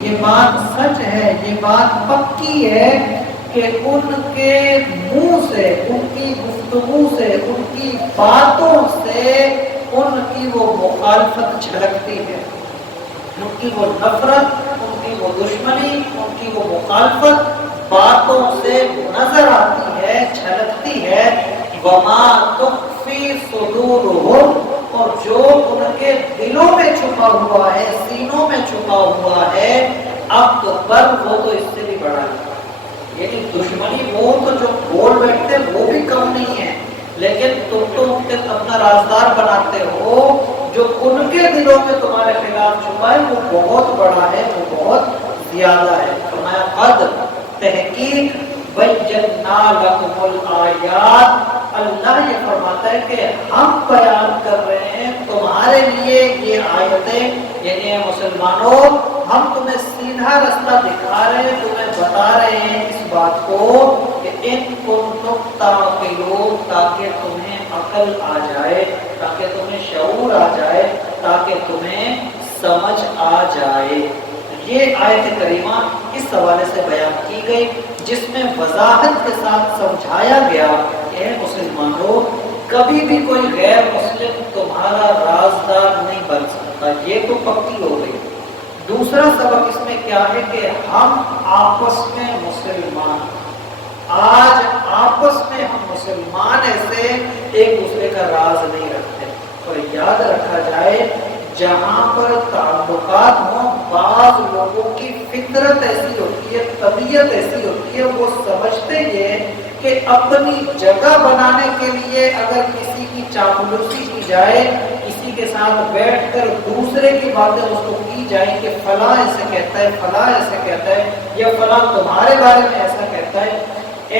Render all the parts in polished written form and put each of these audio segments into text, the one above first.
یہ بات سچ ہے، یہ بات پکی ہے کہ ان کے منہ سے، ان کی گفتگو سے، ان کی باتوں سے ان کی وہ مخالفت جھلکتی ہے، ان کی وہ نفرت، ان کی وہ دشمنی، ان کی وہ مخالفت باتوں سے نظر آتی ہے، جھلکتی ہے۔ وما تخفی صدورہم، اور جو ان کے دلوں میں چھپا ہوا ہے، سینوں میں چھپا ہوا ہے، اکبر، وہ تو اس سے بھی بڑا ہے۔ یعنی دشمنی وہ تو جو بول بیٹھتے وہ بھی کم نہیں ہے، لیکن تم تو ان کے اپنا رازدار بناتے ہو، جو ان کے دلوں میں تمہارے خلاف چھپا ہے وہ بہت بڑا ہے، وہ بہت زیادہ ہے۔ فرمایا قد، تحقیق، بیننا لکم الآیات، اللہ یہ فرماتا ہے کہ ہم بیان کر رہے ہیں تمہارے لیے یہ آیتیں، یعنی مسلمانوں ہم تمہیں سیدھا رستہ دکھا رہے ہیں، تمہیں بتا رہے ہیں اس بات کو کہ ان کنتم تعقلون، تاکہ تمہیں عقل آ جائے، تاکہ تمہیں شعور آ جائے، تاکہ تمہیں سمجھ آ جائے۔ یہ آیت کریمہ اس حوالے سے بیان کی گئی جس میں وضاحت کے ساتھ سمجھایا گیا کہ اے مسلمانوں، کبھی بھی کوئی غیر مسلم تمہارا رازدار نہیں بن سکتا، یہ تو پکی ہو گئی۔ دوسرا سبق اس میں کیا ہے کہ ہم آپس میں مسلمان، آج آپس میں ہم مسلمان ایسے ایک دوسرے کا راز نہیں رکھتے، اور یاد رکھا جائے جہاں پر تعلقات ہوں، بعض لوگوں کی فطرت ایسی ہوتی ہے، طبیعت ایسی ہوتی ہے، وہ سمجھتے یہ کہ اپنی جگہ بنانے کے لیے اگر کسی کی چاپلوسی کی جائے، کسی کے ساتھ بیٹھ کر دوسرے کی باتیں اس کو کی جائیں کہ فلاں ایسے کہتا ہے، فلاں ایسے کہتا ہے، یا فلاں تمہارے بارے میں ایسا کہتا ہے،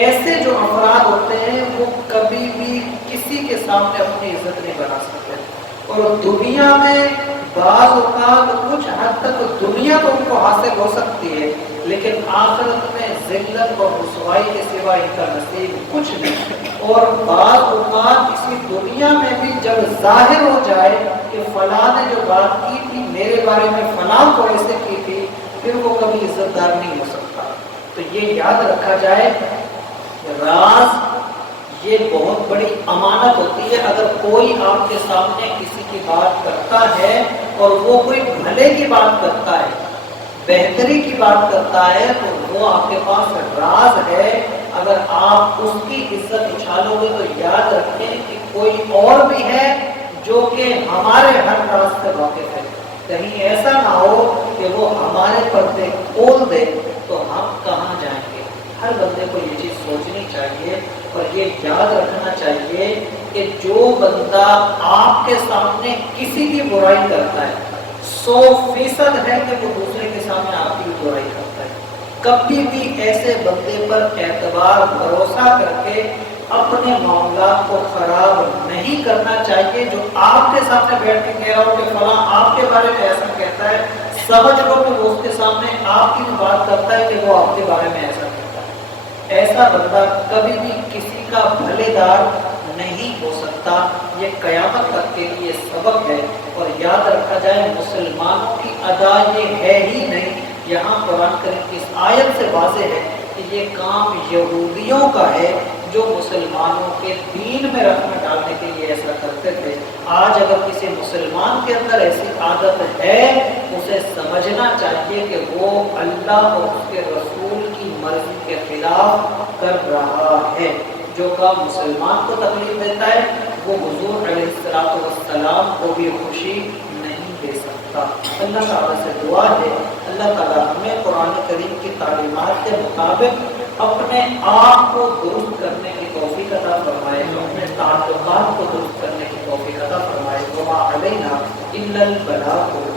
ایسے جو افراد ہوتے ہیں وہ کبھی بھی کسی کے سامنے اپنی عزت نہیں بنا سکتے، اور دنیا میں بعض اوقات کچھ حد تک دنیا تو ان کو حاصل ہو سکتی ہے، لیکن آخرت میں ذلت اور رسوائی کے سوا ان کا نصیب کچھ نہیں۔ اور بعض اوقات اسی دنیا میں بھی جب ظاہر ہو جائے کہ فلاں نے جو بات کی تھی میرے بارے میں فلاں کو ایسے کی تھی، پھر وہ کبھی عزت دار نہیں ہو سکتا۔ تو یہ یاد رکھا جائے، راز یہ بہت بڑی امانت ہوتی ہے۔ اگر کوئی آپ کے سامنے کسی کی بات کرتا ہے اور وہ کوئی بھلے کی بات کرتا ہے، بہتری کی بات کرتا ہے، تو وہ آپ کے پاس راز ہے۔ اگر آپ اس کی عزت اچھالو گے تو یاد رکھیں کہ کوئی اور بھی ہے جو کہ ہمارے ہر راز سے واقف ہے، کہیں ایسا نہ ہو کہ وہ ہمارے پردے کھول دے تو ہم کہاں جائیں گے۔ ہر بندے کو یہ چیز سوچنی چاہیے اور یہ یاد رکھنا چاہیے کہ جو بندہ آپ کے سامنے کسی کی برائی کرتا ہے، 100% ہے کہ وہ دوسرے کے سامنے آپ کی برائی کرتا ہے۔ کبھی بھی ایسے بندے پر اعتبار بھروسہ کر کے اپنے معاملات کو خراب نہیں کرنا چاہیے۔ جو آپ کے سامنے بیٹھ کے کہہ رہا ہو کہ فلاں آپ کے بارے میں ایسا کہتا ہے، سمجھ لو کہ وہ اس کے سامنے آپ کی بات کرتا ہے کہ وہ آپ کے بارے میں ایسا کہتا ہے۔ ایسا بندہ کبھی بھی کسی کا بھلے دار نہیں ہو سکتا۔ یہ قیامت تک کے لیے سبق ہے، اور یاد رکھا جائے مسلمانوں کی ادا یہ ہے ہی نہیں۔ یہاں قرآن کریم کی اس آیت سے واضح ہے کہ یہ کام یہودیوں کا ہے جو مسلمانوں کے دین میں رکھنا ڈالنے کے لیے ایسا کرتے تھے۔ آج اگر کسی مسلمان کے اندر ایسی عادت ہے، اسے سمجھنا چاہیے کہ وہ اللہ اور اس کے رسول کی مرضی کے خلاف کر رہا ہے۔ جو کام مسلمان کو تکلیف دیتا ہے وہ حضور علیہ السلام کو بھی خوشی نہیں دے سکتا۔ اللہ تعالیٰ سے دعا ہے اللہ تعالیٰ ہمیں قرآن کریم کی تعلیمات کے مطابق اپنے آپ کو درست کرنے کی توفیق عطا فرمائے، اپنے تعلقات کو درست کرنے کی توفیق عطا فرمائے۔ وما علینا الا البلاغ۔